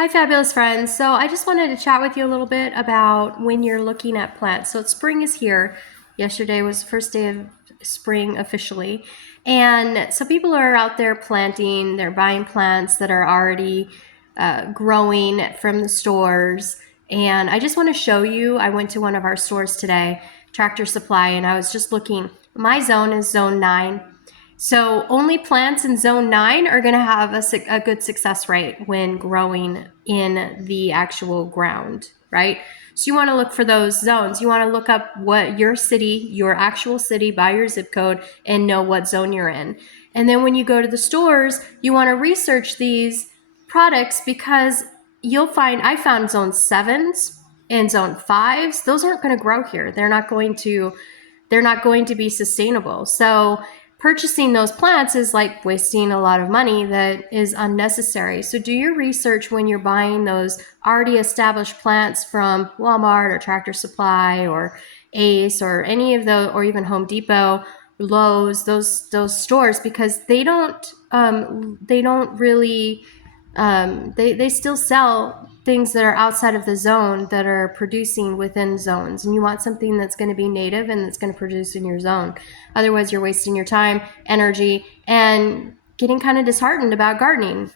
Hi, fabulous friends. So I just wanted to chat with you a little bit about when you're looking at plants. So spring is here. Yesterday was the first day of spring officially. And so people are out there planting, they're buying plants that are already growing from the stores. And I just want to show you, I went to one of our stores today, Tractor Supply, and I was just looking. My zone is zone 9. So only plants in zone 9 are going to have a good success rate when growing in the actual ground, right? So you want to look for those zones. You want to look up what your city, your actual city by your zip code, and know what zone you're in. And then when you go to the stores, you want to research these products because you'll find, I found zone 7s and zone 5s. Those aren't going to grow here. They're not going to be sustainable. So purchasing those plants is like wasting a lot of money that is unnecessary. So do your research when you're buying those already established plants from Walmart or Tractor Supply or Ace or any of those, or even Home Depot, Lowe's, those stores, because they don't really they still sell things that are outside of the zone that are producing within zones, and you want something that's going to be native and that's going to produce in your zone. Otherwise you're wasting your time, energy, and getting kind of disheartened about gardening.